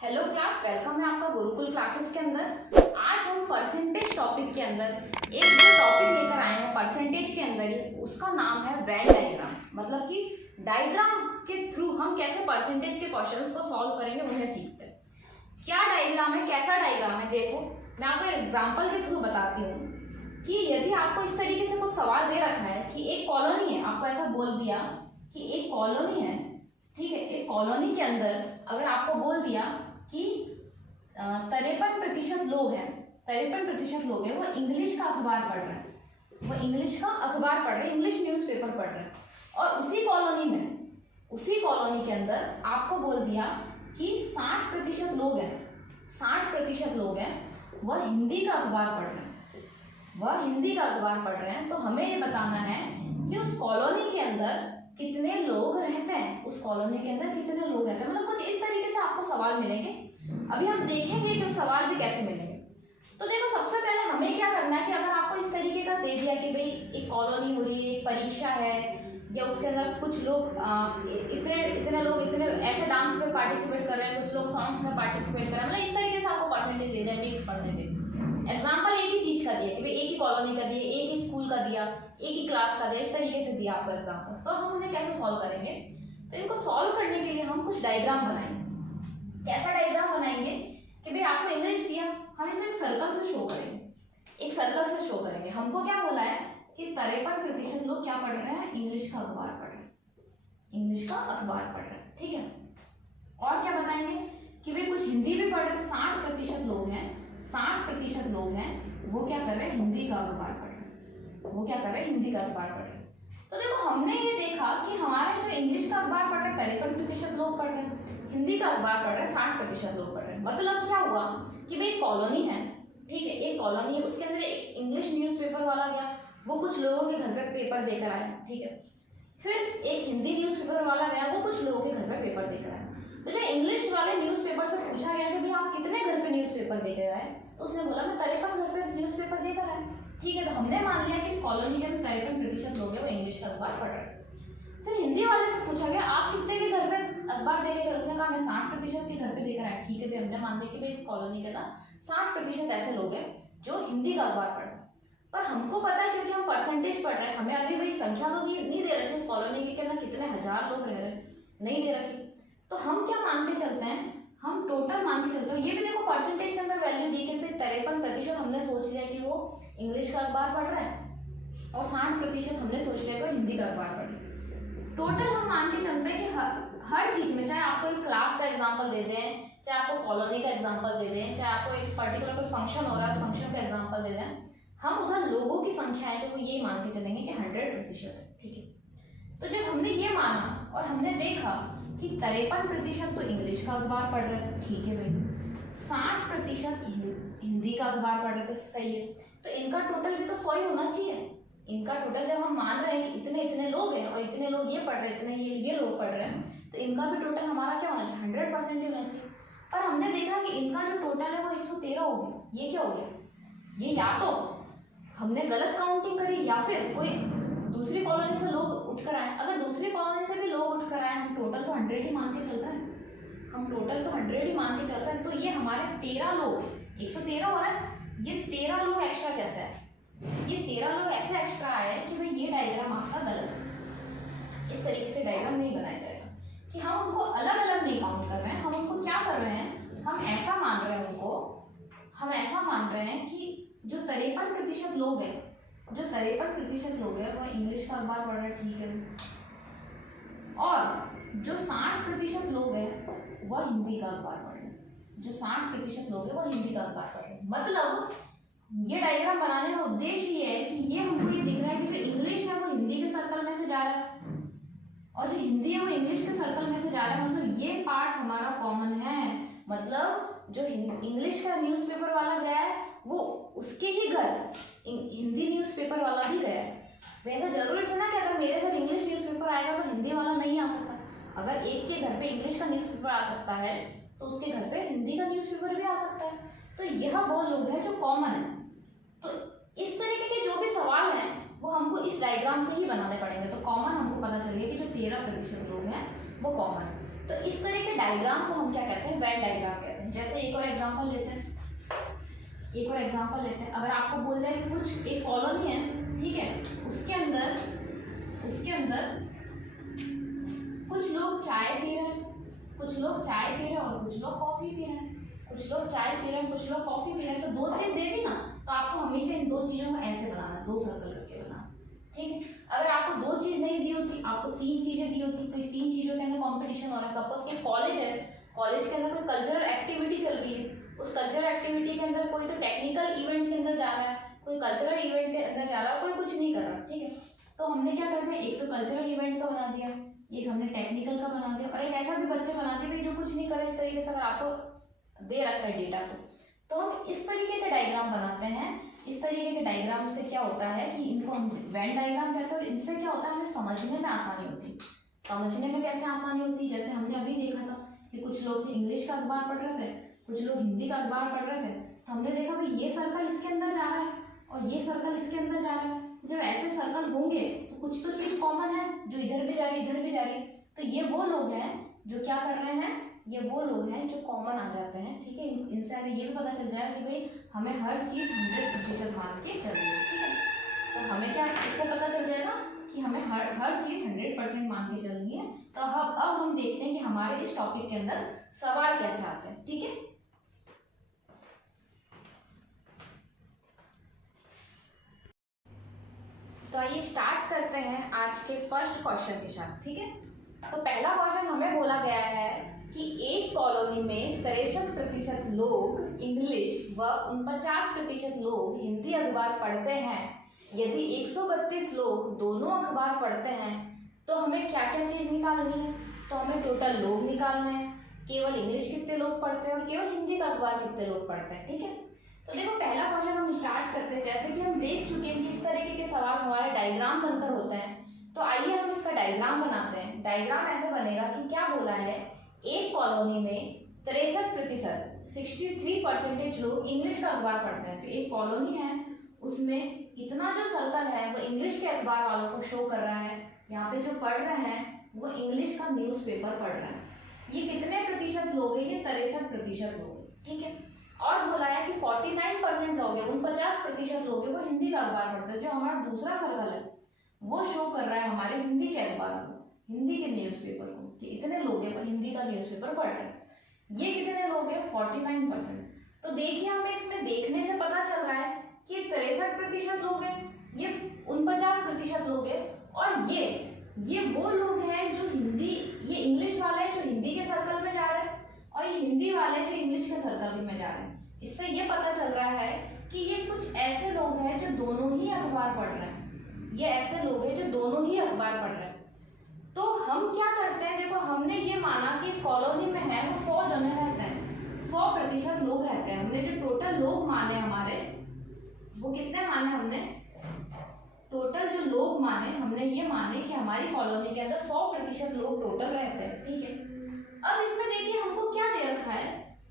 Hello class, welcome है आपका Gurukul classes के अंदर। आज हम परसेंटेज टॉपिक के अंदर एक जो टॉपिक लेकर आए हैं परसेंटेज के अंदर ही, उसका नाम है वेन डायग्राम। मतलब कि डायग्राम के थ्रू हम कैसे परसेंटेज के क्वेश्चंस को सॉल्व करेंगे, उन्हें सीखते हैं। क्या डायग्राम है, कैसा डायग्राम है, देखो मैं आपको एग्जाम्पल के थ्रू बताती हूँ कि यदि आपको इस तरीके से कुछ सवाल दे रखा है कि एक कॉलोनी है, आपको ऐसा बोल दिया कि एक कॉलोनी है, ठीक है, एक कॉलोनी के अंदर अगर आपको बोल दिया कि 53% लोग हैं, 53% लोग हैं वो इंग्लिश का अखबार पढ़ रहे हैं, वो इंग्लिश का अखबार पढ़ रहे हैं, इंग्लिश न्यूज़पेपर पढ़ रहे हैं। और उसी कॉलोनी में, उसी कॉलोनी के अंदर आपको बोल दिया कि 60% लोग हैं, 60% लोग हैं वह हिंदी का अखबार पढ़ रहे हैं, वह हिंदी का अखबार पढ़ रहे हैं। तो हमें ये बताना है कि उस कॉलोनी के अंदर कितने लोग रहते हैं, उस कॉलोनी के अंदर कितने लोग रहते हैं। मतलब कुछ इस तरीके से आपको सवाल मिलेंगे। अभी हम देखेंगे कि सवाल भी कैसे मिलेंगे। तो देखो, सबसे पहले हमें क्या करना है कि अगर आपको इस तरीके का दे दिया कि भाई एक कॉलोनी हो रही है, एक परीक्षा है, या उसके अंदर कुछ लोग इतने लोग इतने ऐसे डांस में पार्टिसिपेट कर रहे हैं, कुछ लोग सॉन्ग्स में पार्टिसिपेट कर रहे हैं, मतलब इस तरीके से आपको परसेंटेज दे दिया, 20%। एग्जाम्पल एक ही चीज का दिया कि भाई एक ही कॉलोनी का दिया, एक ही स्कूल का दिया, एक ही क्लास का दिया, इस तरीके से दिया आपको एग्जाम्पल। तो हम उन्हें कैसे सॉल्व करेंगे? तो इनको सॉल्व करने के लिए हम कुछ डायग्राम बनाएंगे। कैसा डायग्राम बनाएंगे कि भाई आपको इंग्लिश दिया, हम इसे एक सर्कल से शो करेंगे, एक सर्कल से शो करेंगे। हमको क्या बोला है कि 53% लोग क्या पढ़ रहे हैं, इंग्लिश का अखबार पढ़ रहे हैं, इंग्लिश का अखबार पढ़ रहे हैं, ठीक है। और क्या बताएंगे कि भाई कुछ हिंदी भी पढ़ रहे हैं, 60% लोग हैं, 60% लोग हैं वो क्या कर रहे हैं, हिंदी का अखबार पढ़ रहे हैं, वो क्या कर रहे हैं, हिंदी का अखबार पढ़ रहे हैं। तो देखो, हमने ये देखा कि हमारे जो इंग्लिश का अखबार पढ़ रहे हैं 53% लोग पढ़ रहे हैं, हिंदी का अखबार पढ़ रहे हैं 60% लोग पढ़ रहे हैं। मतलब क्या हुआ कि भाई कॉलोनी है, ठीक है, एक कॉलोनी है, उसके अंदर एक इंग्लिश न्यूज़पेपर वाला गया, वो कुछ लोगों के घर पे पेपर देकर आया, ठीक है। फिर एक हिंदी न्यूज़पेपर वाला गया, वो कुछ लोगों के घर पे पेपर देकर आया। तो जो इंग्लिश वाले न्यूज़पेपर से पूछा गया कि भाई आप कितने घर पे न्यूज़पेपर देकर आए, तो उसने बोला मैं 53 घर पे न्यूज़पेपर देकर आया, ठीक है। तो हमने मान लिया कि इस कॉलोनी के 53% लोग हैं वो इंग्लिश का अखबार पढ़ रहे हैं। फिर हिंदी वाले से पूछा गया आप कितने के घर पे अखबार देके गए, उसने कहा मैं 60% के घर पे देकर आया, ठीक है। भाई हमने मान लिया कि भाई इस कॉलोनी के ना 60% ऐसे लोग हैं जो हिंदी का अखबार पढ़ रहे हैं। पर हमको पता है क्योंकि हम परसेंटेज पढ़ रहे हैं, हमें अभी भाई संख्या तो नहीं दे रखी उस कॉलोनी की ना कितने हजार लोग रह रहे हैं, नहीं दे रखी। तो हम क्या मान के चलते हैं, हम टोटल मान के चलते हैं। ये भी देखो परसेंटेज के अंदर वैल्यू दी कि 53% हमने सोच लिया कि वो इंग्लिश का अखबार पढ़ रहे हैं और 60% हमने सोच लिया कि वो हिंदी का अखबार पढ़ रहे हैं। टोटल हम मान के चलते हैं कि हर चीज में, चाहे आपको एक क्लास का एग्जाम्पल दे दें, चाहे आपको कॉलोनी का एग्जाम्पल दे दें, चाहे आपको एक पर्टिकुलर कोई फंक्शन हो रहा है फंक्शन का एग्जाम्पल दे दें, हम उधर लोगों की संख्या है जो वो ये मान के चलेंगे कि 100% है, ठीक है। तो जब हमने ये माना और हमने देखा कि 53% तो इंग्लिश का अखबार पढ़ रहे थे, ठीक है भाई, 60% हिंदी का अखबार पढ़ रहे थे, सही है। तो इनका टोटल भी तो 100 ही होना चाहिए। इनका टोटल जब हम मान रहे हैं कि इतने इतने लोग हैं और इतने लोग ये पढ़ रहे हैं, इतने ये लोग पढ़ रहे हैं, तो इनका भी टोटल हमारा क्या होना चाहिए, 100% ही होना चाहिए। पर हमने देखा कि इनका जो टोटल है वो 113 हो गया। ये क्या हो गया, ये या तो हमने गलत काउंटिंग करी या फिर कोई दूसरी कॉलोनी से लोग उठकर आए। अगर दूसरी कॉलोनी से भी लोग उठकर आए, हम टोटल तो 100 ही मान के चल रहे हैं, हम टोटल तो 100 ही मान के चल रहे हैं। तो ये हमारे 13 लोग, 113 हो रहा है, ये 13 लोग एक्स्ट्रा कैसे है, ये 13 लोग ऐसे एक्स्ट्रा आए कि भाई ये डायग्राम आपका गलत है। इस तरीके से डायग्राम नहीं बनाया जाएगा कि हम उनको अलग अलग नहीं काउंट कर रहे हैं, हम उनको क्या कर रहे हैं, हम ऐसा मान रहे हैं उनको, हम ऐसा मान रहे हैं कि जो 53% लोग हैं, जो 53% लोग हैं वो इंग्लिश का अखबार पढ़ रहे हैं, ठीक है। और जो 60% लोग हैं वह हिंदी का अखबार पढ़ रहे हैं, जो 60% लोग हैं वो हिंदी का अखबार पढ़ रहे हैं। मतलब ये डायग्राम बनाने का उद्देश्य ये है कि ये हमको ये दिख रहा है कि जो इंग्लिश है वो हिंदी के सर्कल में से जा रहा है और जो हिंदी है वो इंग्लिश के सर्कल में से जा रहा है। मतलब ये पार्ट हमारा कॉमन है। मतलब जो इंग्लिश का न्यूज़पेपर वाला गया है वो उसके ही घर हिंदी न्यूज़पेपर वाला भी गया है। वैसा जरूरी है ना कि अगर मेरे घर इंग्लिश न्यूज़पेपर आएगा तो हिंदी वाला नहीं आ सकता। अगर एक के घर पे इंग्लिश का न्यूज़पेपर आ सकता है तो उसके घर पे हिंदी का न्यूज़पेपर भी आ सकता है। तो यह वो लोग हैं जो कॉमन है। तो इस तरीके के जो भी सवाल हैं वो हमको इस डायग्राम से ही बनाने पड़ेंगे। तो कॉमन हमको पता चल गया कि जो 13% लोग हैं वो कॉमन है। तो इस तरह के डायग्राम को हम क्या कहते हैं, वेन डायग्राम कहते हैं। जैसे एक और एग्जांपल लेते हैं, अगर आपको बोल रहे हैं कुछ एक कॉलोनी है, ठीक है, उसके अंदर कुछ लोग चाय पी रहे हैं, और कुछ लोग कॉफी पी रहे हैं, कुछ लोग कॉफी पी रहे हैं। तो दो चीज दे दी ना, तो आपको हमेशा इन दो चीजों को ऐसे बनाना, दो सर्कल करके बनाना, ठीक है। अगर आपको दो चीज नहीं दी होती, आपको तीन चीजें दी होती, कोई तीन चीजों के अंदर कंपटीशन हो रहा है, सपोज कि कॉलेज है, कॉलेज के अंदर कोई कल्चरल एक्टिविटी चल रही है, उस कल्चरल एक्टिविटी के अंदर कोई तो टेक्निकल इवेंट के अंदर जा रहा है, कोई कल्चरल इवेंट के अंदर जा रहा है, कोई कुछ नहीं कर रहा, ठीक है। तो हमने क्या करते हैं, एक तो कल्चरल इवेंट का बना दिया, एक हमने टेक्निकल का बना दिया, और एक ऐसा भी बच्चे बना दिए जो कुछ नहीं करे। इस तरीके से अगर आपको दे रखा है डेटा को, तो हम इस तरीके के डायग्राम बनाते हैं। इस तरीके के डायग्राम से क्या होता है कि इनको हम वेन डायग्राम कहते हैं, और इनसे क्या होता है, हमें समझने में आसानी होती है। समझने में कैसे आसानी होती है, जैसे हमने अभी देखा था कि कुछ लोग इंग्लिश का अखबार पढ़ रहे थे, कुछ लोग हिंदी का अखबार पढ़ रहे थे, तो हमने देखा भाई ये सर्कल इसके अंदर जा रहा है और ये सर्कल इसके अंदर जा रहा है। जब ऐसे सर्कल होंगे तो कुछ तो चीज कॉमन है, जो इधर भी जा रही है, इधर भी जा रही है। तो ये वो लोग हैं जो क्या कर रहे हैं, ये वो लोग हैं जो कॉमन आ जाते हैं, ठीक है। इनसे हमें ये भी पता चल जाए कि भाई हमें हर चीज 100% मान के चलनी है, ठीक है। तो हमें क्या इससे पता चल जाएगा कि हमें हर चीज 100% मान के चलनी है। तो अब हम देखते हैं कि हमारे इस टॉपिक के अंदर सवाल कैसे आते हैं, ठीक है। तो आइए स्टार्ट करते हैं आज के फर्स्ट क्वेश्चन के साथ, ठीक है। तो पहला क्वेश्चन हमें बोला गया है कि एक कॉलोनी में 63% लोग इंग्लिश व 49% लोग हिंदी अखबार पढ़ते हैं। यदि 132 लोग दोनों अखबार पढ़ते हैं तो हमें क्या क्या चीज निकालनी है। तो हमें टोटल लोग निकालने हैं, केवल इंग्लिश कितने लोग पढ़ते हैं और केवल हिंदी का अखबार कितने लोग पढ़ते हैं, ठीक है। तो देखो पहला क्वेश्चन हम स्टार्ट करते हैं। जैसे कि हम देख चुके हैं कि इस तरीके के सवाल हमारे डायग्राम बनकर होते हैं, तो आइए हम इसका डायग्राम बनाते हैं। डायग्राम ऐसे बनेगा कि क्या बोला है, एक कॉलोनी में 63% 63% लोग इंग्लिश का अखबार पढ़ते हैं। तो एक कॉलोनी है, उसमें इतना जो सर्कल है वो इंग्लिश के अखबार वालों को शो कर रहा है। यहाँ पे जो पढ़ रहे हैं वो इंग्लिश का न्यूज़पेपर पढ़ रहे हैं। ये कितने प्रतिशत लोग हैं, ये 63% लोग हैं, ठीक है। और बोला है कि 49% लोग हैं, 49% लोग हैं वो हिंदी का अखबार पढ़ते हैं। जो हमारा दूसरा सर्कल है वो शो कर रहा है हमारे हिंदी के अखबार को, हिंदी के न्यूज़पेपर को, कि इतने लोग हैं वो हिंदी का न्यूज़पेपर पढ़ रहे हैं। ये कितने लोग हैं, 49%। तो देखिए हमें इसमें देखने से पता चल रहा है कि 63% लोग हैं, ये 49% लोग हैं, और ये वो लोग हैं जो हिंदी, ये इंग्लिश वाले हैं जो हिंदी के सर्कल में जा रहे हैं, और ये हिंदी वाले जो इंग्लिश के सर्कल में जा रहे हैं। इससे ये पता चल रहा है कि ये कुछ ऐसे लोग हैं जो दोनों ही अखबार पढ़ रहे हैं। ये ऐसे लोग हैं जो दोनों ही अखबार पढ़ रहे हैं। तो हम क्या करते हैं, देखो हमने ये माना कि कॉलोनी में है वो 100 जने रहते हैं, 100% लोग रहते हैं। हमने जो टोटल लोग माने हमारे, वो कितने माने हमने, टोटल जो लोग माने हमने ये माने कि हमारी कॉलोनी के अंदर 100% लोग टोटल रहते हैं, ठीक है। अब इसमें देखिए हमको क्या दे रखा है,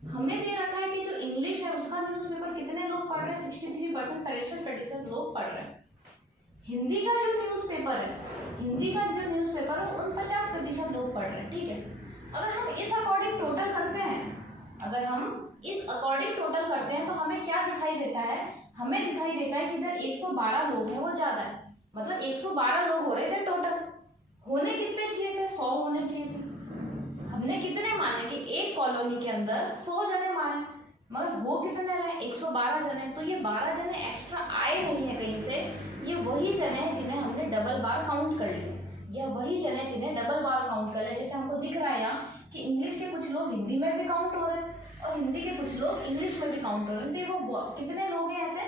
हमें दे रखा है कि जो इंग्लिश है उसका न्यूज़पेपर कितने लोग पढ़ रहे हैं, 63% 63% लोग पढ़ रहे हैं। हिंदी का जो न्यूज़पेपर है, हिंदी का जो न्यूज़पेपर है 49% लोग पढ़ रहे हैं, ठीक है। अगर हम इस अकॉर्डिंग टोटल करते हैं, अगर हम इस अकॉर्डिंग टोटल करते हैं तो हमें क्या दिखाई देता है, हमें दिखाई देता है कि इधर 112 लोग हैं वो ज्यादा है, मतलब 112 लोग हो रहे थे टोटल। होने कितने चाहिए थे, 100 होने चाहिए थे। हमने कितने माने कि एक कॉलोनी के अंदर 100 जने माने, मगर वो कितने रहे, 112 जने। तो ये 12 जने एक्स्ट्रा आए नहीं है कहीं से, ये वही जने हैं जिन्हें हमने डबल बार काउंट कर लिया, या वही जने जिन्हें डबल बार काउंट कर लिया। जैसे हमको दिख रहा है यहाँ कि इंग्लिश के कुछ लोग हिंदी में भी काउंट हो रहे हैं और हिंदी के कुछ लोग इंग्लिश में भी काउंट हो रहे हैं। देखो कितने लोग हैं, ऐसे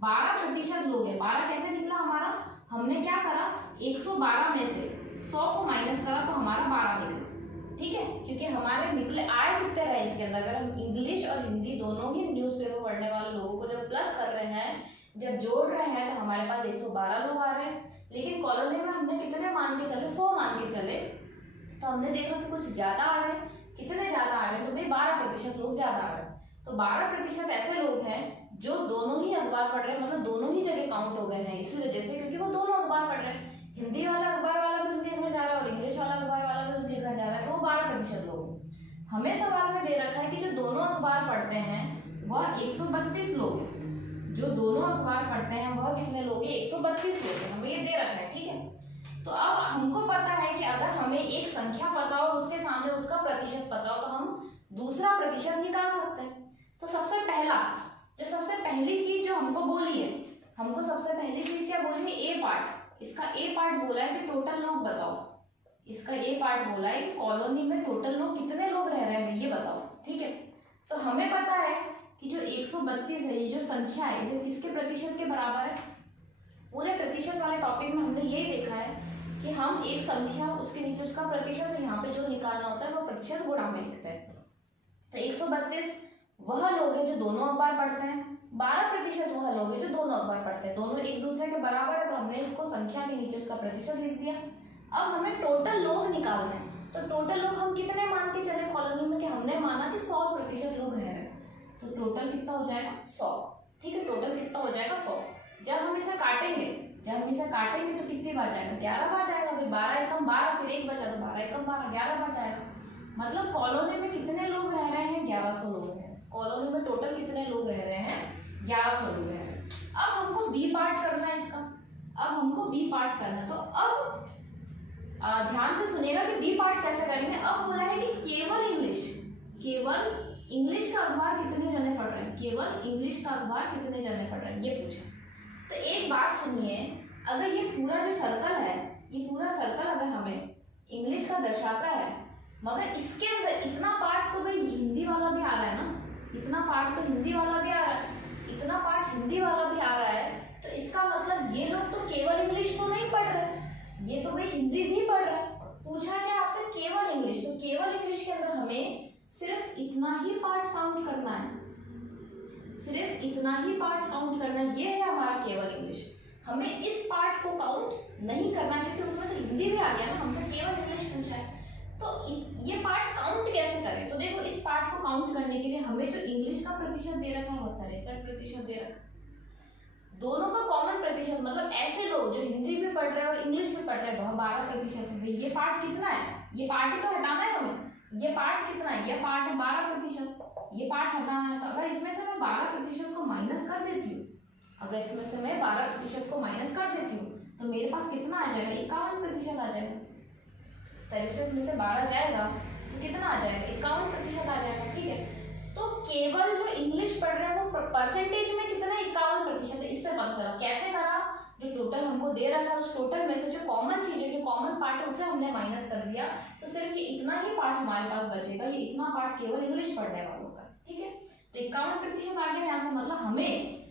12% लोग हैं। 12 कैसे निकला हमारा, हमने क्या करा, 112 में से 100 को माइनस करा तो हमारा 12 निकला, ठीक है। क्योंकि हमारे निकले आए कितने रहे इसके अंदर, अगर हम इंग्लिश और हिंदी दोनों ही न्यूज़पेपर पढ़ने वाले लोगों को जब प्लस कर रहे हैं, जब जोड़ रहे हैं, तो हमारे पास 112 लोग आ रहे हैं। लेकिन कॉलोनी में हमने कितने मान के चले, 100 मान के चले, तो हमने देखा कि कुछ ज्यादा आ रहे हैं। कितने ज्यादा आ रहे हैं, तो भाई 12% लोग ज्यादा आ रहे हैं। तो 12% ऐसे लोग हैं जो दोनों ही अखबार पढ़ रहे हैं, मतलब दोनों ही जगह काउंट हो गए हैं इसी वजह से, क्योंकि वो दोनों अखबार पढ़ रहे हैं। हिंदी वाला अखबार वाला भी उनके घर जा रहा है और इंग्लिश वाला अखबार वाला भी उनके घर जा रहा है, तो वो 12% लोग। हमें सवाल में दे रखा है कि जो दोनों अखबार पढ़ते हैं वह 132 लोग हैं। जो दोनों अखबार पढ़ते हैं वह कितने लोग हैं? 132 लोग हैं, हमें ये दे रखा है, ठीक है। तो अब हमको पता है कि अगर हमें एक संख्या पता हो और उसके सामने उसका प्रतिशत पता हो तो हम दूसरा प्रतिशत निकाल सकते हैं। तो सबसे पहली चीज जो हमको बोली है, हमको सबसे पहली चीज क्या बोली है? ए पार्ट। इसका ए पार्ट बोला है कि टोटल लोग बताओ। इसका ए पार्ट बोला है कि कॉलोनी में टोटल लोग कितने लोग रह रहे हैं ये बताओ, ठीक है। तो हमें पता है कि जो 132 है, ये जो संख्या है, ये किसके प्रतिशत के बराबर है? पूरे प्रतिशत वाले टॉपिक में हमने यही देखा है कि हम एक संख्या, उसके नीचे उसका प्रतिशत, और यहाँ पे जो निकालना होता है वो प्रतिशत गुणा में लिखते हैं। तो 132 वह लोग हैं जो दोनों अखबार पढ़ते हैं, 12% वह लोग हैं जो दोनों अखबार पढ़ते हैं। दोनों एक दूसरे के बराबर है तो हमने इसको संख्या के नीचे उसका प्रतिशत लिख दिया। अब हमें टोटल लोग निकालना है। तो टोटल लोग हम कितने मान के चले कॉलोनी में कि हमने माना कि 100% लोग रह रहे हैं, तो टोटल कितना हो जाएगा? 100, ठीक है। टोटल कितना हो जाएगा? 100। जब हम इसे काटेंगे तो कितनी बार जाएगा? 11 बार जाएगा। अभी 12 एकम 12, फिर एक बचा तो 12 एकम 12, 11 बार जाएगा। मतलब कॉलोनी में कितने लोग रह रहे हैं? 1100 लोग हैं। कॉलोनी में टोटल कितने लोग रह रहे हैं? 1100 लोग रह रहे हैं। अब हमको बी पार्ट करना है इसका। तो अब ध्यान से सुनिएगा कि बी पार्ट कैसे करेंगे। अब बोला है कि केवल इंग्लिश का अखबार कितने जने पढ़ रहे हैं? केवल इंग्लिश का अखबार कितने जने पढ़ रहे हैं ये पूछा। तो एक बात सुनिए, अगर ये पूरा जो सर्कल है, ये पूरा सर्कल अगर हमें इंग्लिश का दर्शाता है, मगर इसके अंदर इतना पार्ट तो भाई हिंदी वाला भी आ रहा है ना, इतना पार्ट तो हिंदी वाला भी आ रहा है, इतना पार्ट हिंदी वाला भी आ रहा है, तो इसका मतलब ये लोग तो केवल इंग्लिश तो नहीं पढ़ रहे, ये तो भाई हिंदी भी पढ़ रहा है। पूछा क्या आपसे? केवल इंग्लिश। तो केवल इंग्लिश के अंदर हमें सिर्फ इतना ही पार्ट काउंट करना है, सिर्फ इतना ही पार्ट काउंट करना है। ये है हमारा केवल इंग्लिश। हमें इस पार्ट को काउंट नहीं करना क्योंकि उसमें तो हिंदी भी आ गया ना, हमसे केवल इंग्लिश पूछा है। तो ये पार्ट काउंट कैसे करें? तो देखो, इस पार्ट को काउंट करने के लिए हमें जो इंग्लिश का प्रतिशत दे रखा है वो 63% दे रखा है। दोनों का कॉमन प्रतिशत, मतलब ऐसे लोग जो हिंदी भी पढ़ रहे हैं और इंग्लिश भी पढ़ रहे हैं, वह 12% है। भाई ये पार्ट कितना है? ये पार्ट ही तो हटाना है हमें। ये पार्ट कितना है? ये पार्ट है 12%। ये पार्ट हटाना है। तो अगर इसमें से मैं 12% को माइनस कर देती हूँ, अगर इसमें से मैं 12% को माइनस कर देती हूँ तो मेरे पास कितना आ जाएगा? 51% आ जाएगा। 63 में से 12 जाएगा तो कितना आ जाएगा? 51% आ जाएगा, ठीक है। तो केवल जो इंग्लिश पढ़ रहे हैं वो परसेंटेज में कितना? 51% है। इससे पता चला कैसे करा? जो टोटल हमको दे रहा था उस टोटल में से जो कॉमन चीज है, जो कॉमन पार्ट है, उसे हमने माइनस कर दिया। तो सिर्फ ये इतना ही पार्ट हमारे पास बचेगा, ये इतना पार्ट केवल इंग्लिश पढ़ने वालों का, ठीक है। तो 51% आ गया यहाँ से। मतलब हमें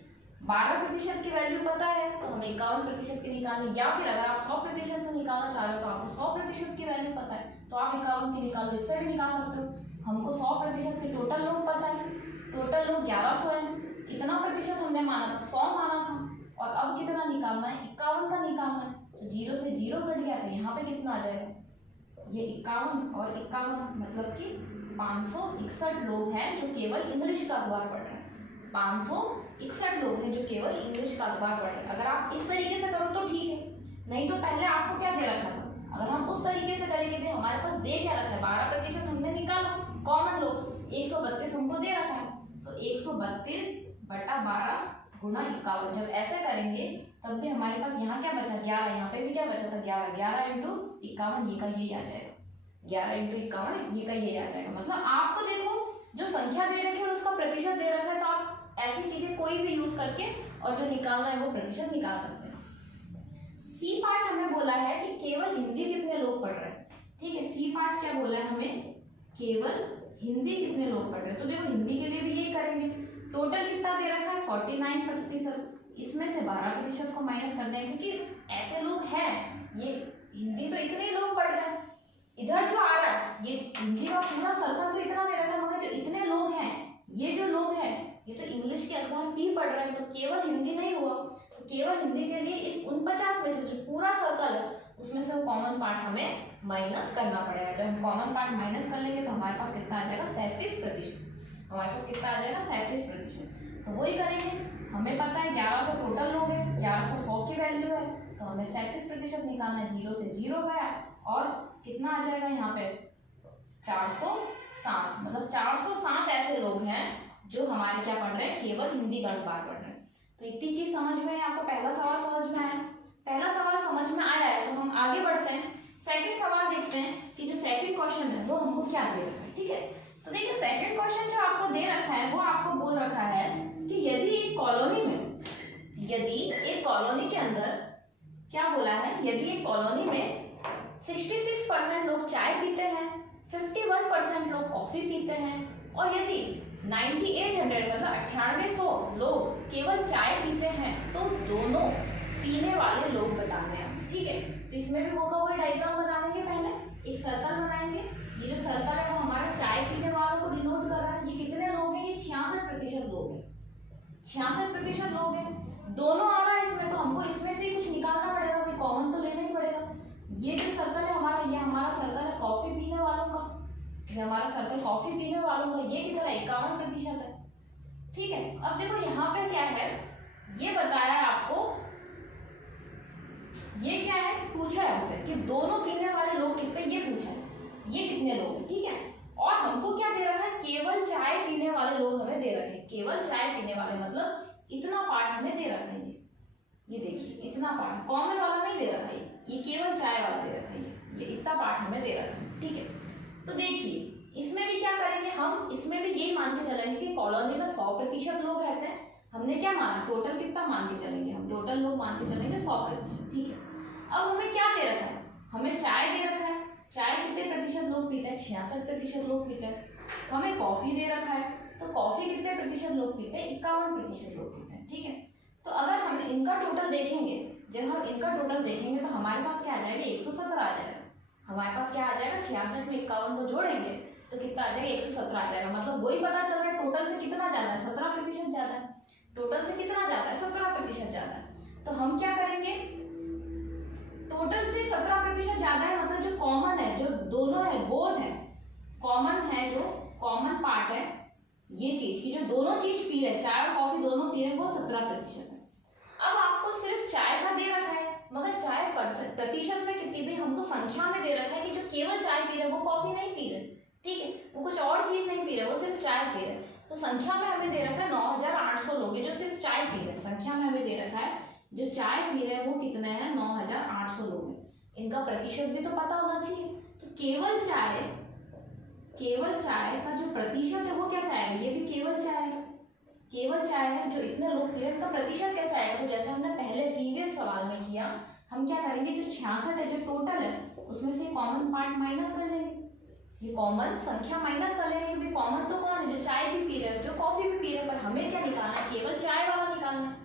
12% की वैल्यू पता है तो हमें 51% की निकालनी, या फिर अगर आप 100% से निकालना चाह रहे हो तो आपको 100% की वैल्यू पता है तो आप 51 की निकालो, इससे भी निकाल सकते हो। हमको 100% के टोटल लोग पता है, टोटल लोग 1100 है। कितना प्रतिशत हमने माना था? 100 माना था। और अब कितना निकालना है? 51 का निकालना है। तो 0 से 0 कट गया तो यहाँ पे कितना आ जाएगा? ये 51 और 51, मतलब कि 561 लोग हैं जो केवल इंग्लिश का अखबार पढ़ रहे हैं। 561 लोग हैं जो केवल इंग्लिश का अखबार पढ़ रहे हैं। अगर आप इस तरीके से करो तो ठीक है, नहीं तो पहले आपको क्या दे रखा था? अगर हम उस तरीके से करेंगे भी, हमारे पास दे क्या रखा है? 12% हमने निकाला, कॉमन लोग 132 हमको दे रखा है, तो 132/12 गुणा 51। जब ऐसे करेंगे तब भी हमारे पास यहाँ क्या बचा? 11। यहाँ पे भी क्या बचा था? 11। 11 × 51 ये का ये आ जाएगा। 11 × 51 ये का ये आ जाएगा। मतलब आपको देखो, जो संख्या दे रखी है और उसका प्रतिशत दे रखा है, तो आप ऐसी चीजें कोई भी यूज करके और जो निकालना है वो प्रतिशत निकाल सकते हैं। सी पार्ट हमें बोला है कि केवल हिंदी कितने लोग पढ़ रहे हैं, ठीक है। सी पार्ट क्या बोला है हमें? केवल हिंदी कितने लोग पढ़ रहे हैं। तो देखो, हिंदी के लिए भी यही करेंगे। टोटल कितना दे रखा है? 49%। इसमें से 12% को माइनस कर दें, क्योंकि ऐसे लोग हैं, ये हिंदी तो इतने लोग पढ़ रहे हैं। इधर जो आ रहा है ये हिंदी का पूरा सर्कल तो इतना दे रखा है, मगर जो इतने लोग हैं, ये जो लोग हैं, ये तो इंग्लिश के अखबार भी पढ़ रहे हैं। तो केवल हिंदी नहीं हुआ, तो केवल हिंदी के लिए इस 49 में से जो पूरा सर्कल है उसमें से कॉमन पार्ट हमें माइनस करना पड़ेगा। जब हम कॉमन पार्ट माइनस कर लेंगे तो हमारे पास कितना आ जाएगा? 37%। हमारे पास कितना आ जाएगा? 37%। तो वही करेंगे। हमें पता है 1100 टोटल लोग हैं, 1100 100 की वैल्यू है, तो हमें 37% निकालना है। 0 से 0 गया और कितना आ जाएगा यहाँ पे? 407, मतलब 407 ऐसे लोग हैं जो हमारे क्या पढ़ रहे हैं, केवल हिंदी का अखबार पढ़ रहे हैं। तो इतनी चीज समझ में है आपको, पहला सवाल समझ में आया, पहला सवाल समझ में आया है तो हम आगे बढ़ते हैं। सेकंड सवाल देखते हैं कि जो सेकंड क्वेश्चन है वो हमको क्या दे रखा है। ठीक है, तो देखिए सेकंड क्वेश्चन जो आपको दे रखा है वो आपको बोल रखा है कि यदि एक कॉलोनी में, यदि एक कॉलोनी के अंदर क्या बोला है, यदि एक कॉलोनी में 66% लोग चाय पीते हैं, 51% लोग कॉफी पीते हैं, और यदि 9800 मतलब 9800 लोग केवल चाय पीते हैं, तो दोनों पीने वाले लोग बताने हैं। ठीक है, तो इसमें भी वोकाबुलरी डायग्राम बनाएंगे, पहले एक सर्कल बनाएंगे। ये जो सर्कल है वो हमारा चाय पीने वालों को डिनोट कर रहा है। ये कितने लोग हैं, ये 66% लोग हैं, 66% लोग हैं। दोनों आ रहा है इसमें, तो हमको इसमें से ही कुछ निकालना पड़ेगा, भाई कॉमन तो लेना ही पड़ेगा। ये जो सर्कल है हमारा, ये हमारा सर्कल है कॉफी पीने वालों का, ये हमारा सर्कल कॉफी पीने वालों का, ये कितना 51% है। ठीक है, अब देखो यहाँ पे क्या है, ये बताया है आपको, ये क्या है, पूछा है हमसे कि दोनों पीने वाले लोग कितने, ये पूछा है, ये कितने लोग हैं। ठीक है, और हमको क्या दे रखा है, केवल चाय पीने वाले लोग हमें दे रखे हैं, केवल चाय पीने वाले मतलब इतना पार्ट हमें दे रखा है। ये देखिए इतना पार्ट, कॉमन वाला नहीं दे रखा है, ये केवल चाय वाला दे रखा है, ये इतना पार्ट हमें दे रखा है। ठीक है, तो देखिए इसमें भी क्या करेंगे हम, इसमें भी यही मान के चलेंगे कि कॉलोनी में 100% लोग रहते हैं। हमने क्या माना, टोटल कितना मान के चलेंगे, हम टोटल लोग मान के चलेंगे 100%। ठीक है, अब हमें क्या दे रखा है, हमें चाय दे रखा है, चाय कितने प्रतिशत लोग पीते हैं, 66% लोग पीते हैं। हमें कॉफी दे रखा है, तो कॉफी कितने प्रतिशत लोग पीते हैं, 51% लोग पीते हैं। ठीक है, तो अगर हम इनका टोटल देखेंगे, जब हम इनका टोटल देखेंगे तो हमारे पास क्या आ जाएगा, 117 आ जाएगा। हमारे पास क्या आ जाएगा, 66 में 51 को जोड़ेंगे तो कितना आ जाएगा, 117 आ जाएगा। मतलब वही पता चल रहा है टोटल से कितना ज्यादा है, 17% ज्यादा है। टोटल से कितना ज्यादा है, 17% ज्यादा है। तो हम क्या करेंगे, टोटल से 17% ज्यादा है, मतलब जो कॉमन है, जो दोनों है, बोथ है, कॉमन है, जो कॉमन पार्ट है, ये चीज की जो दोनों चीज पी रहे, चाय और कॉफी दोनों पी रहे, वो 17% है। अब आपको सिर्फ चाय का दे रखा है, मगर चाय प्रतिशत में कितनी भी, हमको संख्या में दे रखा है कि जो केवल चाय पी रहे वो कॉफी नहीं पी रहे। ठीक है, वो कुछ और चीज नहीं पी रहे, वो सिर्फ चाय पी रहे। तो संख्या में हमें दे रखा है 9800 लोग जो सिर्फ चाय पी रहे, संख्या में हमें दे रखा है जो चाय पी रहे हैं वो कितने हैं, 9800 लोग हैं। इनका प्रतिशत भी तो पता होना चाहिए। तो केवल चाय का जो प्रतिशत है वो कैसे आएगा, ये भी केवल चाय है, केवल चाय है जो इतने लोग पी रहे हैं, तो प्रतिशत कैसे आएगा। तो जैसे हमने पहले प्रीवियस सवाल में किया, हम क्या करेंगे, जो 66 है, जो टोटल है, उसमें से कॉमन पार्ट माइनस कर लेंगे, ये कॉमन संख्या माइनस कर लेंगे, क्योंकि कॉमन तो कौन है, जो चाय भी पी रहे हो, जो कॉफी भी पी रहे हो, पर हमें क्या निकालना है, केवल चाय वाला निकालना है।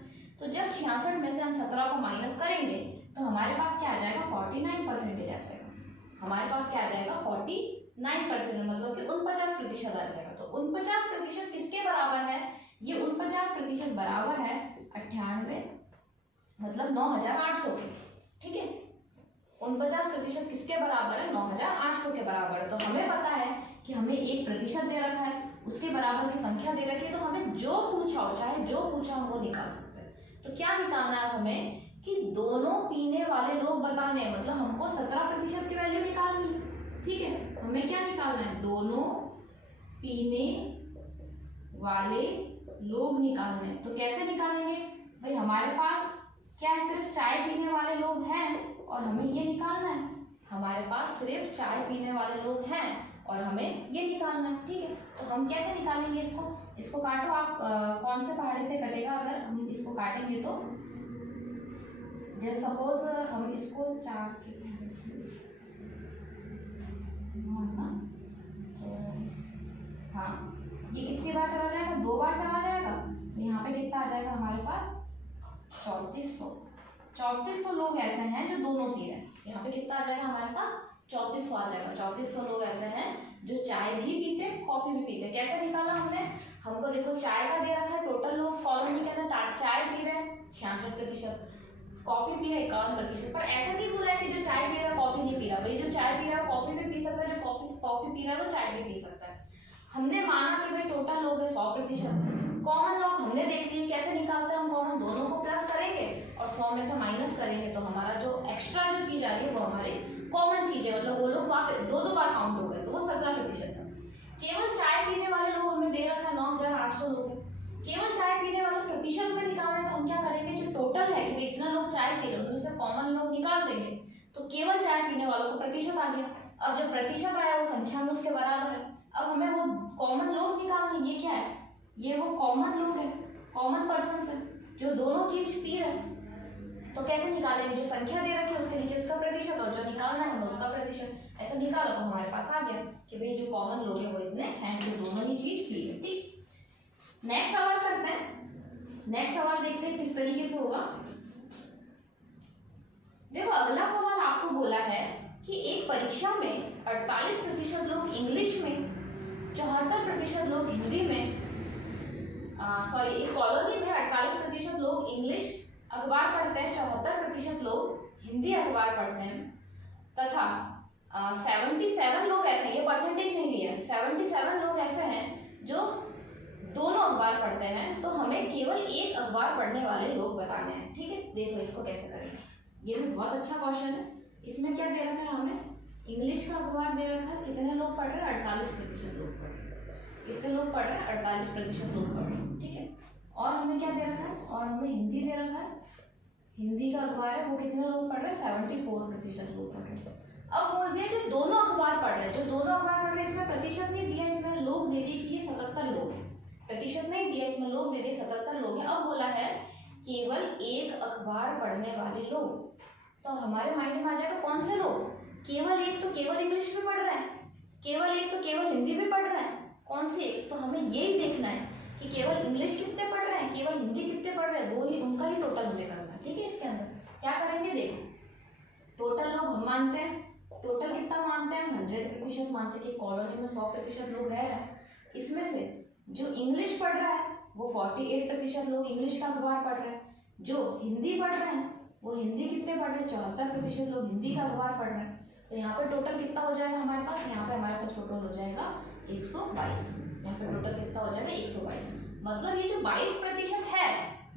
तो जब 66 में से हम 17 को माइनस करेंगे तो हमारे पास क्या आ जाएगा, 49% आ जाएगा। हमारे पास क्या आ जाएगा, 49%, मतलब कि 49% आ जाएगा। तो 49% किसके बराबर है, ये 49% बराबर है 98, मतलब 9800 के। ठीक है, 49% किसके बराबर है, 9800 के बराबर है। तो हमें पता है कि हमें 1% दे रखा है, उसके बराबर की संख्या दे रखी है, तो हमें जो पूछा हो, चाहे जो पूछा हो वो निकाल सकते हैं। तो क्या निकालना है हमें, कि दोनों पीने वाले लोग बताने हैं, मतलब हमको 17% की वैल्यू निकालनी है। ठीक है, हमें क्या निकालना है, दोनों पीने वाले लोग निकालने हैं। तो कैसे निकालेंगे भाई, हमारे पास क्या है, सिर्फ चाय पीने वाले लोग हैं और हमें ये निकालना है। हमारे पास सिर्फ चाय पीने वाले लोग हैं और हमें ये निकालना है। ठीक है, तो हम कैसे निकालेंगे इसको काटो आप, कौन से पहाड़े से कटेगा, अगर हम इसको काटेंगे तो, जैसे सपोज हम इसको 4 के पहाड़े से, हाँ, ये कितनी बार चला जाएगा, 2 बार चला जाएगा। तो यहाँ पे कितना आ जाएगा हमारे पास, 3400 लोग ऐसे हैं जो दोनों पी रहे हैं। यहाँ पे कितना आ जाएगा हमारे पास, 3400 आ जाएगा। 3400 लोग ऐसे हैं जो चाय भी पीते हैं, कॉफी भी पीते हैं। कैसे निकाला हमने, हमको देखो चाय का दे रखा है, टोटल लोग कॉलोनी के अंदर चाय पी रहे हैं 66%, कॉफी पी रहे 51%। पर ऐसा नहीं बोला है कि जो चाय पी रहा है कॉफी नहीं पी रहा, भाई जो चाय पी रहा है कॉफी भी पी सकता है, जो कॉफी पी रहा है वो चाय भी पी सकता है। हमने माना कि भाई टोटल लोग है 100%। कॉमन लोग हमने देख लिए, कैसे निकालते हैं हम कॉमन, दोनों को प्लस करेंगे और 100 में से माइनस करेंगे, तो हमारा जो एक्स्ट्रा जो चीज आ रही है वो हमारे कॉमन चीजें, मतलब वो लोग वहाँ पे दो दो बार काउंट हो गए, तो वो 17% था। केवल चाय पीने वाले लोग हमें दे रखा है 9,800 लोग हैं। केवल चाय पीने वाले प्रतिशत में निकालना है, तो हम क्या करेंगे, जो टोटल है कि इतना लोग चाय पी रहे हैं उसमें से कॉमन लोग निकाल देंगे, तो केवल चाय पीने वालों को प्रतिशत आ गया। अब जो प्रतिशत आया वो संख्या में उसके बराबर है। अब हमें वो कॉमन लोग निकालना, ये क्या है, ये वो कॉमन लोग हैं, कॉमन पर्सन है जो दोनों चीज पी रहे हैं। तो कैसे निकालेंगे, जो संख्या दे रखी है उसके नीचे उसका प्रतिशत और जो निकालना है हमें उसका प्रतिशत, ऐसा निकाला तो हमारे पास आ गया कि भाई जो कॉमन लोग हैं वो इतने हैं जो दोनों ही चीज पी है। ठीक, नेक्स्ट सवाल करते हैं। नेक्स्ट सवाल देखते हैं किस तरीके से होगा। देखो अगला सवाल आपको बोला है कि एक परीक्षा में 48% लोग इंग्लिश में, 74% लोग हिंदी में, सॉरी एक कॉलोनी में 48% लोग इंग्लिश अखबार पढ़ते हैं, 74% लोग हिंदी अखबार पढ़ते हैं, तथा 77 लोग ऐसे, ये परसेंटेज नहीं दिया, 77 लोग ऐसे हैं जो दोनों अखबार पढ़ते हैं। तो हमें केवल एक अखबार पढ़ने वाले लोग बताने हैं। ठीक है, देखो इसको कैसे करेंगे, ये भी बहुत अच्छा क्वेश्चन है। इसमें क्या दे रखा है, हमें इंग्लिश का अखबार दे रखा है, कितने लोग पढ़ रहे हैं, 48% लोग पढ़ रहे हैं, कितने लोग पढ़ रहे हैं, 48% लोग पढ़ रहे हैं। ठीक है, और हमें क्या दे रखा है, और हमें हिंदी दे रखा है, हिंदी का अखबार है वो कितने लोग पढ़ रहे हैं, 74% लोग पढ़ रहे हैं। अब बोल दिया जो दोनों अखबार पढ़ रहे हैं, जो दोनों अखबार पढ़ रहे हैं, इसमें प्रतिशत नहीं दिया, इसमें लोग दे दिए कि ये 77 लोग हैं, प्रतिशत नहीं दिया, इसमें लोग दे दिए 77 लोग हैं। अब बोला है केवल एक अखबार पढ़ने वाले लोग, तो हमारे माइंड में आ जाएगा कौन से लोग, केवल एक तो केवल इंग्लिश भी पढ़ रहे हैं, केवल एक तो केवल हिंदी भी पढ़ रहे हैं, कौन सी एक, तो हमें यही देखना है कि केवल इंग्लिश कितने पढ़ रहे हैं, केवल हिंदी कितने पढ़ रहे हैं, वो ही उनका ही टोटल हमें करना है। ठीक है, इसके अंदर क्या करेंगे, देखो टोटल लोग हम मानते हैं, टोटल कितना मानते हैं, 100% मानते हैं कि कॉलोनी में 100% लोग रह रहे हैं। इसमें से जो इंग्लिश पढ़ रहा है वो 48% लोग इंग्लिश का अखबार पढ़ रहे हैं, जो हिंदी पढ़ रहे हैं वो हिंदी कितने पढ़ रहे हैं, 74% लोग हिंदी का अखबार पढ़ रहे हैं। तो यहाँ पे टोटल कितना हो जाएगा हमारे पास, यहाँ पे हमारे पास टोटल हो जाएगा 122, यहाँ पे टोटल कितना हो जाएगा 122। मतलब ये जो 22% है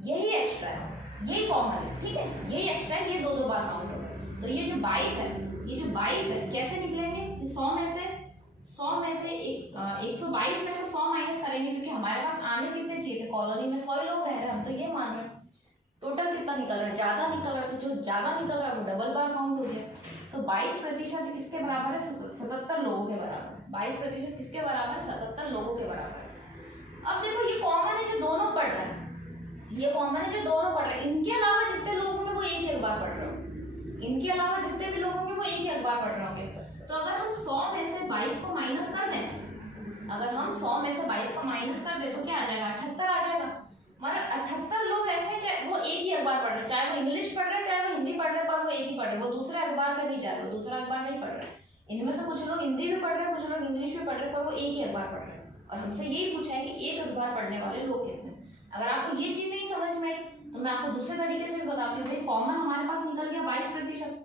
यही एक्स्ट्रा है, यही कॉमन है। ठीक है, यही एक्स्ट्रा है, ये दो दो बार काउंट होगा। तो ये जो 22 है, ये जो 22 है कैसे निकलेंगे, 100 में से 122 में से 100 माइनस करेंगे, क्योंकि हमारे पास आने कितने चाहिए थे, कॉलोनी में 100 लोग रह रहे हैं, हम तो ये मान रहे हैं। टोटल कितना निकल रहा है, ज्यादा निकल रहा है, तो जो ज्यादा निकल रहा है वो डबल बार काउंट हो गया। तो 22% किसके बराबर है, 77 लोगों के बराबर है। 22% किसके बराबर है, 77 लोगों के बराबर है। अब देखो ये कॉमन है जो दोनों पढ़ रहे हैं, ये कॉमन है जो दोनों पढ़ रहे हैं, इनके अलावा जितने लोग होंगे वो एक ही अखबार पढ़ रहे होंगे, इनके अलावा जितने भी लोग होंगे वो एक ही अखबार पढ़ रहे होंगे। तो अगर हम 100 में से 22 को माइनस कर दें, अगर हम 100 में से 22 को माइनस कर दे तो क्या आ जाएगा, 78 आ जाएगा। मतलब 78 लोग ऐसे हैं वो एक ही अखबार पढ़ रहे हैं, चाहे वो इंग्लिश पढ़ रहे हैं चाहे वो हिंदी पढ़ रहे हैं, पर वो एक ही पढ़ रहे हैं, वो दूसरे अखबार पे नहीं जा रहे, वो दूसरा अखबार नहीं पढ़ रहे। इनमें से कुछ लोग हिंदी भी पढ़ रहे हैं, कुछ लोग इंग्लिश भी पढ़ रहे हैं, पर वो एक ही अखबार पढ़ रहे हैं। और हमसे यही पूछा है कि एक अखबार पढ़ने वाले लोग कितने। अगर आपको ये चीज नहीं समझ में आई तो मैं आपको दूसरे तरीके से भी बताती हूँ। भाई कॉमन हमारे पास निकल गया 22%,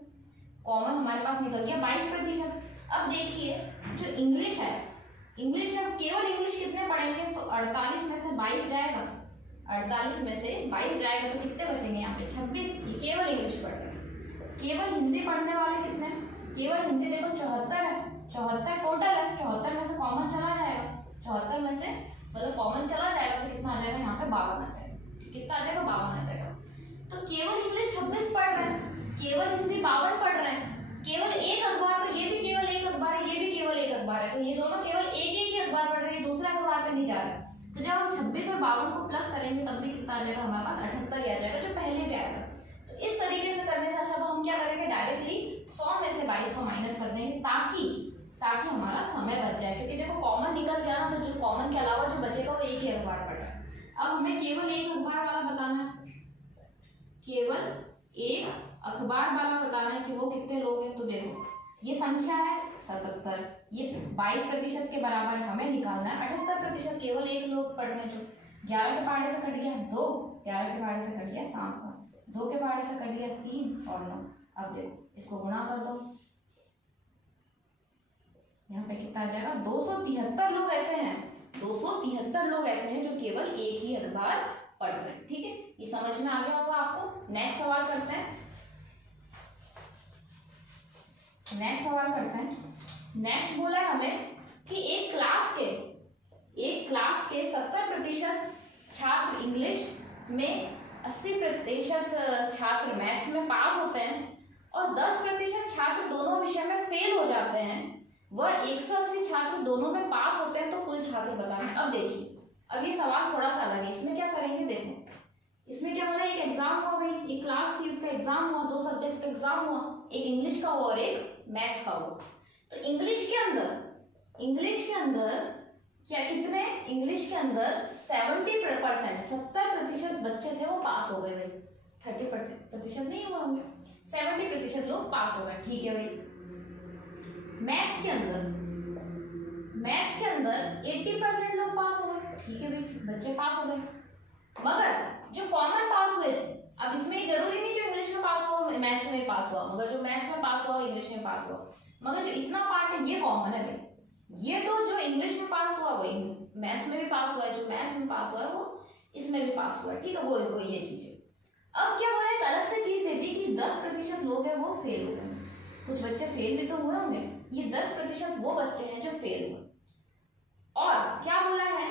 कॉमन हमारे पास निकल गया 22%। अब देखिए जो इंग्लिश है, इंग्लिश में केवल इंग्लिश कितने पढ़ेंगे, तो 48 में से 22 जाएगा, 48 में से 22 जाएगा तो कितने बचेंगे यहाँ पे 26, ये केवल इंग्लिश पढ़ रहे हैं। केवल हिंदी पढ़ने वाले कितने, केवल हिंदी देखो 74 है, 74 टोटल है, 74 में से कॉमन चला जाएगा, 74 में से मतलब कॉमन चला जाएगा तो कितना आ जाएगा यहाँ पे 52 आ जाएगा, कितना आ जाएगा 52 आ जाएगा। तो केवल इंग्लिश 26 पढ़ रहे हैं, केवल हिंदी 52 पढ़ रहे हैं, केवल एक अखबार, तो ये भी केवल एक अखबार है, ये भी केवल एक अखबार है, तो ये दोनों केवल एक ही अखबार पढ़ रहे हैं, दूसरे अखबार पे नहीं जा रहे। तो जब हम 26 और 52 को प्लस करेंगे तब भी कितना आ जाएगा हमारे पास 78 ही आ जाएगा, जो पहले भी आएगा। तो इस तरीके से करने से अच्छा तो हम क्या करेंगे, डायरेक्टली 100 में से 22 को माइनस कर देंगे ताकि हमारा समय बच जाए, क्योंकि देखो कॉमन निकल गया ना, तो जो कॉमन के अलावा जो बचेगा वो एक ही अखबार पढ़ रहा है। अब हमें केवल एक अखबार वाला बताना है, केवल एक अखबार वाला बताना है कि वो कितने लोग हैं। तो देखो ये संख्या है 77, ये 22% के बराबर हमें निकालना है 78%, केवल एक लोग पढ़ रहे हैं, जो 11 के पहाड़े से कट गया 2, 11 के पहाड़े से कट गया 7, 2 के पहाड़े से कट गया 3 और 9। अब देखो इसको गुणा कर दो, यहाँ पे कितना आ जाएगा, 273 लोग ऐसे हैं, 273 लोग ऐसे हैं जो केवल एक ही अखबार पढ़ रहे हैं। ठीक है, ये समझ में आ गया होगा आपको। नेक्स्ट सवाल करते हैं। नेक्स्ट सवाल करते हैं। नेक्स्ट बोला है हमें कि एक क्लास के 70% छात्र इंग्लिश में, 80% छात्र मैथ्स में पास होते हैं और 10% छात्र दोनों विषय में फेल हो जाते हैं, वह 180 छात्र दोनों में पास होते हैं, तो कुल छात्र बताना है। अब देखिए, अब ये सवाल थोड़ा सा अलग है। इसमें क्या करेंगे, देखो इसमें क्या बोला, एक एग्जाम हुआ भाई, एक क्लास थी उसका एग्जाम हुआ, 2 सब्जेक्ट का एग्जाम हुआ, एक इंग्लिश का हुआ और एक मैथ्स का हुआ। तो इंग्लिश के अंदर क्या कितने, इंग्लिश के अंदर 70% बच्चे थे वो पास हो गए भाई, 30% नहीं हुआ होंगे, 70% लोग पास हो गए, ठीक है भाई। मैथ्स के अंदर 80% लोग पास हो गए, ठीक है भाई, बच्चे पास हो गए। मगर जो कॉमन पास हुए, अब इसमें जरूरी नहीं जो इंग्लिश में पास हुआ मैथ्स में पास हुआ, मगर जो मैथ्स में पास हुआ इंग्लिश में पास हुआ, मगर जो इतना पार्ट है ये कॉमन है भाई। ये तो जो इंग्लिश में पास हुआ वो मैथ्स में भी पास हुआ है, जो मैथ्स में पास हुआ है वो इसमें भी पास हुआ है, ठीक है, वो ये चीज है। अब क्या हुआ, एक अलग से चीज देती कि 10% लोग हैं वो फेल हो गए, कुछ बच्चे फेल भी तो हुए होंगे, ये 10% वो बच्चे हैं जो फेल हुए। और क्या बोला है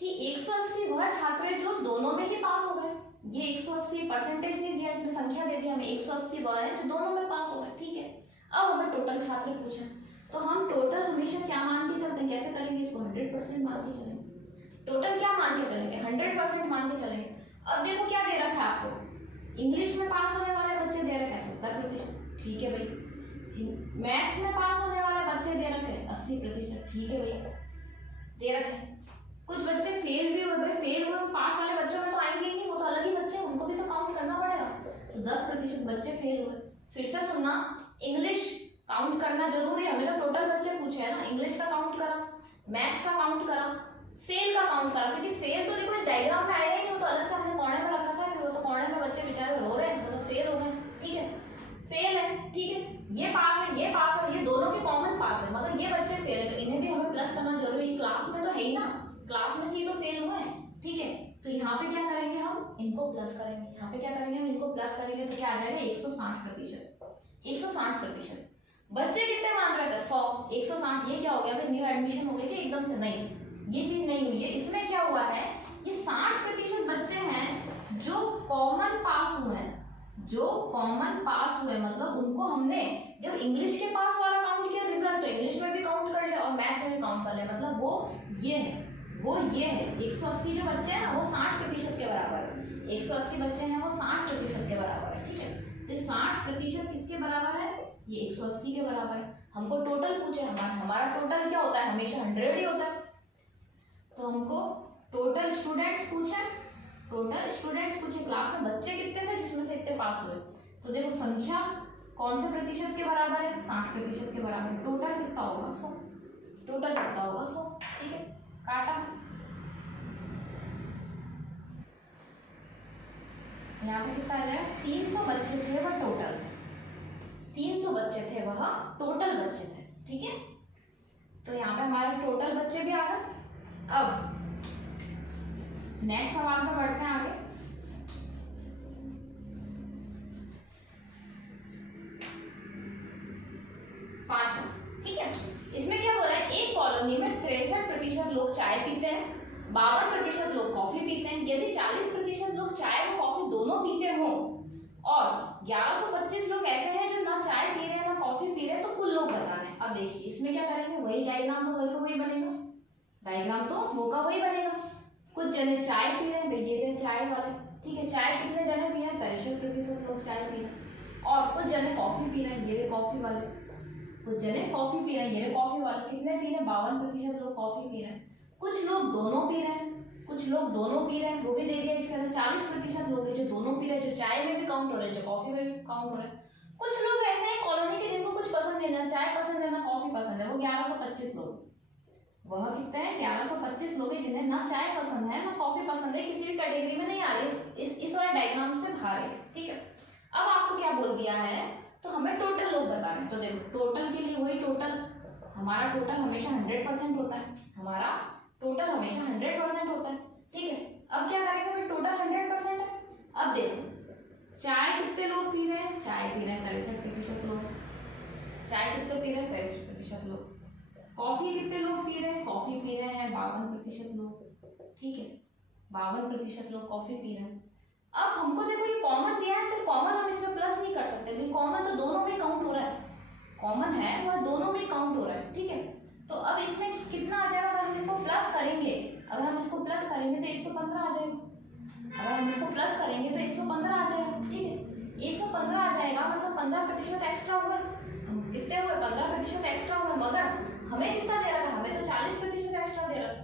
कि 180 वह छात्र है जो दोनों में ही पास हो गए, ये 180 परसेंटेज नहीं दिया, इसमें संख्या दे दी हमें, 180 वह है जो दोनों में पास हो गए, ठीक है। अब हमें टोटल छात्र पूछा, तो हम टोटल हमेशा क्या मान के चलते हैं, कैसे करेंगे इसको, 100% मान के चलेंगे। टोटल क्या मान के चलेंगे, 100% मान के चलेंगे। अब देखो क्या दे रखा है आपको, इंग्लिश में पास होने वाले बच्चे दे रखे हैं 70%, ठीक है भाई। मैथ्स में पास होने वाले बच्चे दे रखे 80%, ठीक है भैया, दे रखे। कुछ बच्चे फेल भी हुए, भाई फेल हुए पास वाले बच्चों में तो आएंगे ही नहीं, वो तो अलग ही बच्चे, उनको भी तो काउंट करना पड़ेगा। तो 10% बच्चे फेल हुए। फिर से सुनना, इंग्लिश काउंट करना जरूरी है, हमें तो टोटल बच्चे पूछे हैं ना, इंग्लिश का काउंट करा, मैथ्स का काउंट करा, फेल का काउंट करा, क्योंकि फेल तो देखो इस डायग्राम में आया ही नहीं, तो अलग से हमने कॉर्नर में रखा था कि वो तो कॉर्नर में बच्चे बेचारे रो रहे हैं, वो तो फेल हो गए, ठीक है, फेल है, ठीक है। ये पास है, ये पास है, ये दोनों के कॉमन पास है, मगर ये बच्चे फेल है, तो इन्हें भी हमें प्लस करना जरूरी है, क्लास में तो है ही ना, क्लास में से ही तो फेल हुए हैं, ठीक है। तो यहाँ पे क्या करेंगे, हम इनको प्लस करेंगे, यहाँ पे क्या करेंगे, हम इनको प्लस करेंगे, तो क्या आ जाएगा 160%। 160% बच्चे कितने मान रहे थे, 100, 160, ये क्या हो गया, न्यू एडमिशन हो गया कि एकदम से, नहीं, ये चीज नहीं हुई है। इसमें क्या हुआ है, ये 60% बच्चे हैं जो कॉमन पास हुए हैं, जो कॉमन पास हुए, मतलब उनको हमने जब इंग्लिश के पास वाला काउंट किया रिजल्ट, तो इंग्लिश में भी काउंट कर लिया और मैथ्स में भी काउंट कर लिया, मतलब वो ये है, 180 जो बच्चे हैं ना वो 60% के बराबर है, 180 बच्चे हैं वो 60% के बराबर है, ठीक है। तो 60% किसके बराबर है, ये 180 के बराबर है। हमको टोटल पूछे, हमारा टोटल क्या होता है, हमेशा 100 ही होता है, तो हमको टोटल स्टूडेंट्स पूछे, क्लास में बच्चे कितने थे जिसमें से इतने पास हुए, तो देखो संख्या कौन से प्रतिशत के बराबर है, 60% के बराबर है। टोटल कितना होगा, 100, टोटल कितना होगा 100, ठीक है, काटा। यहाँ पे कितना आ जाएगा, 300 बच्चे थे वह टोटल, 300 बच्चे थे वह टोटल बच्चे थे, ठीक है। तो यहाँ पे हमारे टोटल बच्चे भी आ गए। अब नेक्स्ट सवाल पे बढ़ते हैं आगे। पांचवा, ठीक है, इसमें क्या बोला है, एक कॉलोनी में 63% लोग चाय पीते हैं, 52% लोग कॉफी पीते हैं। यदि 40% लोग चाय और कॉफी दोनों पीते हो और 1125 लोग ऐसे हैं जो ना चाय पी रहे हैं ना कॉफी पी रहे हैं, तो कुल लोग बताने हैं। अब देखिए इसमें क्या करेंगे, वही डायग्राम तो वही बनेगा, डायग्राम तो वो का वही बनेगा। कुछ जने चाय पी रहे हैं, ये चाय वाले, ठीक है, चाय कितने जने पी रहे हैं, 63% लोग चाय पी रहे हैं। और कुछ जने कॉफी पी रहे हैं, ये कॉफी वाले, कुछ जने कॉफी पी रहे हैं, ये कॉफी वाले, कितने पी रहे हैं, 52% लोग कॉफी पी रहे हैं। कुछ लोग दोनों पी रहे हैं, कुछ लोग दोनों पी रहे हैं, वो भी दे दिया इसके अंदर। 40% लोग हैं जो दोनों पी रहे हैं, जो चाय में भी काउंट हो रहे हैं, जो कॉफी में भी काउंट हो रहे हैं। कुछ लोग ऐसे हैं कॉलोनी के जिनको कुछ पसंद नहीं है, चाय पसंद है ना कॉफी पसंद है, वो 1125 लोग, वह कितने हैं, 1125 लोग हैं जिन्हें ना चाय पसंद है ना कॉफी पसंद है, किसी भी कैटेगरी में नहीं आ रही, इस वाले डायग्राम से बाहर है, ठीक है। अब आपको क्या बोल दिया है, तो हमें टोटल लोग बताने। तो देखो टोटल के लिए वही टोटल, हमारा टोटल हमेशा 100% होता है, हमारा टोटल हमेशा 100% होता है, ठीक है। अब क्या करेंगे, फिर टोटल 100% है। अब देखो चाय कितने लोग पी रहे हैं, चाय पी रहे हैं 63% लोग, चाय कितने पी रहे हैं 63% लोग। कॉफी कितने लोग पी रहे हैं, कॉफी पी रहे हैं 52% लोग, ठीक है 52% लोग कॉफी पी रहे हैं। अब हमको देखो ये कॉमन दिया है तो कॉमन हम इसमें प्लस नहीं कर सकते भाई, कॉमन तो दोनों में काउंट हो रहा है, कॉमन है वह दोनों में काउंट हो रहा है, ठीक है। तो अब इसमें कितना आ जाएगा, अगर हम इसको प्लस करेंगे, अगर हम इसको प्लस करेंगे तो 115 आ जाएगा, अगर हम इसको प्लस करेंगे तो 115 आ जाएगा, ठीक है 115 आ जाएगा, मतलब 15% एक्स्ट्रा हुआ, हम कितने हुए 15% एक्स्ट्रा हुआ, मगर हमें कितना दे रहा है, हमें तो 40% एक्स्ट्रा दे रहा है,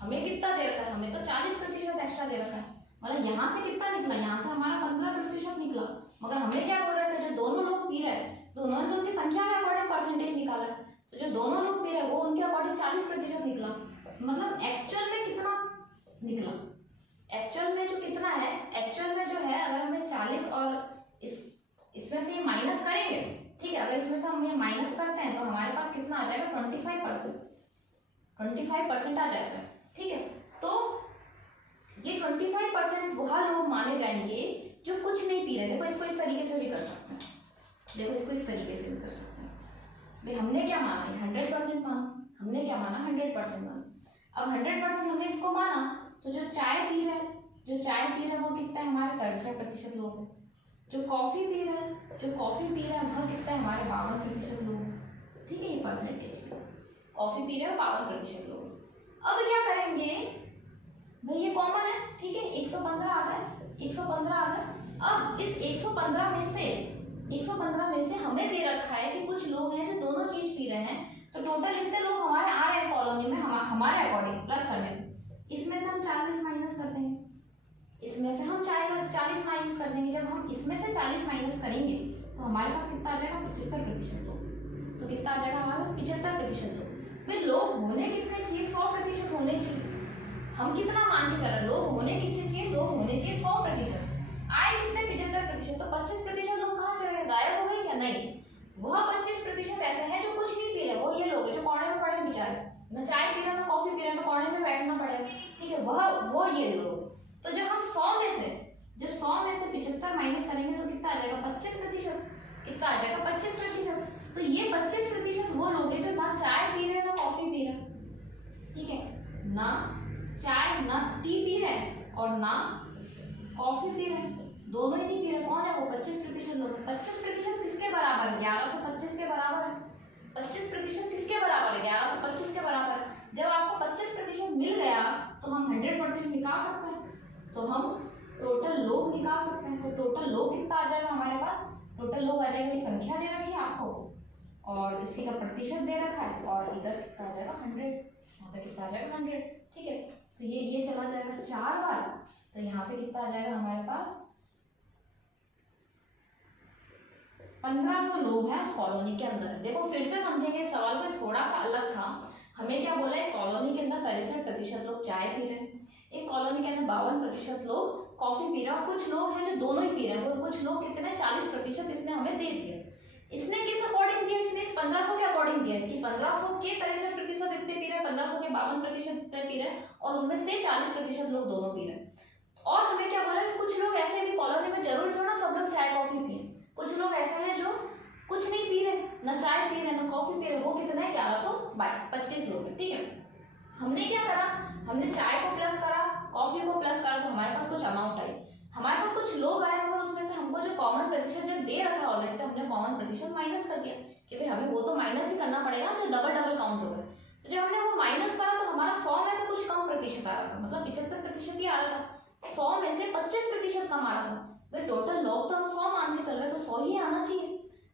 हमें कितना दे रखा है, हमें तो 40% एक्स्ट्रा दे रखा है, मतलब यहाँ से कितना निकला, यहाँ से हमारा 15% निकला, मगर हमें क्या बोल रहा है कि जो दोनों लोग पी रहे हैं, दोनों ने तो उनकी संख्या के अकॉर्डिंग परसेंटेज निकाला है, तो जो दोनों लोग पी रहे हैं वो उनके अकॉर्डिंग 40% निकला, मतलब एक्चुअल में कितना निकला, एक्चुअल में जो कितना है, एक्चुअल में जो है अगर हमें 40 और इसमें से माइनस करेंगे, ठीक है, अगर इसमें से हम ये माइनस करते हैं तो हमारे पास कितना आ जाएगा 25% आ जाएगा, ठीक है। तो ये 25% वह लोग माने जाएंगे जो कुछ नहीं पी रहे। देखो इसको इस तरीके से भी कर सकते हैं, देखो इसको इस तरीके से भी कर सकते हैं भाई, हमने क्या माना 100% माना, हमने क्या माना 100% माना। अब 100% हमने इसको माना तो जो चाय पी रहे हैं, जो चाय पी रहे हैं वो कितना है हमारे 63% लोग हैं, जो कॉफी पी रहे हैं, जो कॉफी पी रहे हैं वह कितना है हमारे 52% लोग हैं, ठीक है ये परसेंटेज, कॉफी पी रहे हैं 52% लोग। अब क्या करेंगे भाई, ये कॉमन है, ठीक है 115 आ गए, 115 आ गए। अब इस 115 में से, 115 में से हमें दे रखा है कि कुछ लोग हैं जो दोनों चीज पी रहे हैं, तो टोटल इतने लोग हमारे आ रहे हैं कॉलोनी में, हमारे अकॉर्डिंग प्लस करने में, इसमें से हम 40 माइनस कर देंगे, इसमें से हम 40 माइनस कर देंगे। जब हम इसमें से 40 माइनस करेंगे तो हमारे पास कितना आ जाएगा 75% लोग, तो कितना आ जाएगा हमारे 75% लोग। फिर लोग होने कितने चाहिए, 100% होने चाहिए, हम कितना मान के चल रहे हैं, लोग होने की चाहिए, लोग होने चाहिए 100%, आए कितने 75%, तो 25% लोग कहाँ चले गए, गायब हो गए क्या, नहीं, वह 25% ऐसे हैं जो कुछ नहीं पी रहे, वो ये लोग हैं जो कोने में पड़े बेचारे, न चाय पी रहे हैं न कॉफी पी रहे हैं, तो कोने में बैठना पड़ेगा, ठीक है वो ये लोग। तो जब हम 100 में से 75 माइनस करेंगे तो कितना आ जाएगा 25%, कितना आ जाएगा 25%। तो ये 25% वो लोग हैं जो ना चाय पी रहे हैं ना कॉफी पी रहे हैं, ठीक है, ना चाय ना टी पी रहे हैं और ना कॉफी पी रहे हैं, दोनों ही नहीं पी रहे, कौन है वो 25% लोग। 25% किसके बराबर है, 1125 के बराबर है, 25% किसके बराबर है, 1125 के बराबर है। जब आपको 25% मिल गया तो हम 100% निकाल सकते हैं, तो हम टोटल लोग निकाल सकते हैं। तो टोटल लोग कितना आ जाएगा हमारे पास, टोटल लोग आ जाएगा, संख्या दे रखी है आपको और इसी का प्रतिशत दे रखा है, और इधर कितना आ जाएगा 100, यहाँ पे कितना आ जाएगा 100, ठीक है। तो ये चला जाएगा 4 बार, तो यहाँ पे कितना आ जाएगा हमारे पास 1500 लोग हैं उस कॉलोनी के अंदर। देखो फिर से समझेंगे, इस सवाल में थोड़ा सा अलग था, हमें क्या बोला है, कॉलोनी के अंदर 63% लोग चाय पी रहे हैं, एक कॉलोनी के अंदर 52% लोग कॉफी पी रहे हैं, और कुछ लोग हैं जो दोनों ही पी रहे हैं, और कुछ लोग कितने 40% इसने हमें दे दिया। इसने किस अकॉर्डिंग दिया, इसने इस 1500 के अकॉर्डिंग दिया कि 1500 के 63% इतने पी रहे हैं, 1500 के 52% इतने पी रहे हैं, और उनमें से 40% लोग दोनों पी रहे हैं। और हमें क्या बोला कि कुछ लोग ऐसे भी कॉलोनी में, जरूर जो ना सब लोग चाय कॉफी पिए, कुछ लोग ऐसे हैं जो कुछ नहीं पी रहे, ना चाय पी रहे ना कॉफी पी रहे, वो कितना है 1125 लोग है, ठीक है। हमने क्या करा, हमने चाय को प्लस करा, कॉफी को प्लस करा, तो हमारे पास कुछ अमाउंट आई, हमारे पास कुछ लोग आए, मगर उसमें से हमको जो कॉमन प्रतिशत जो दे रखा है ऑलरेडी, तो हमने कॉमन प्रतिशत माइनस कर दिया कि भाई हमें वो तो माइनस ही करना पड़ेगा जो डबल काउंट हो गए। तो जब हमने वो माइनस करा तो हमारा 100 में से कुछ कम प्रतिशत आ रहा था, मतलब 75% ही आ रहा था, 100 में से 25% कम आ रहा था। भाई टोटल लोग तो हम 100 मान के चल रहे, तो 100 ही आना चाहिए,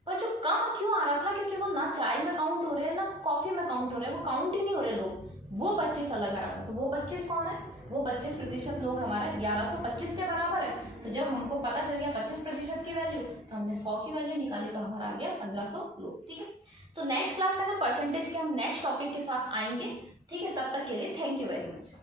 पर जो कम क्यों आ रहा था, क्योंकि वो ना चाय में काउंट हो रहे हैं ना कॉफी में काउंट हो रहे हैं, वो काउंट ही नहीं हो रहे लोग, वो 25 अलग आ रहा था। तो वो 25 कौन है, वो 25% लोग हमारे 1125 के बराबर है। तो जब हमको पता चल गया 25% की वैल्यू, तो हमने 100 की वैल्यू निकाली, तो हमारा आ गया 1500 लोग, ठीक है। तो नेक्स्ट क्लास में परसेंटेज के हम नेक्स्ट टॉपिक के साथ आएंगे, ठीक है। तब तक के लिए थैंक यू वेरी मच।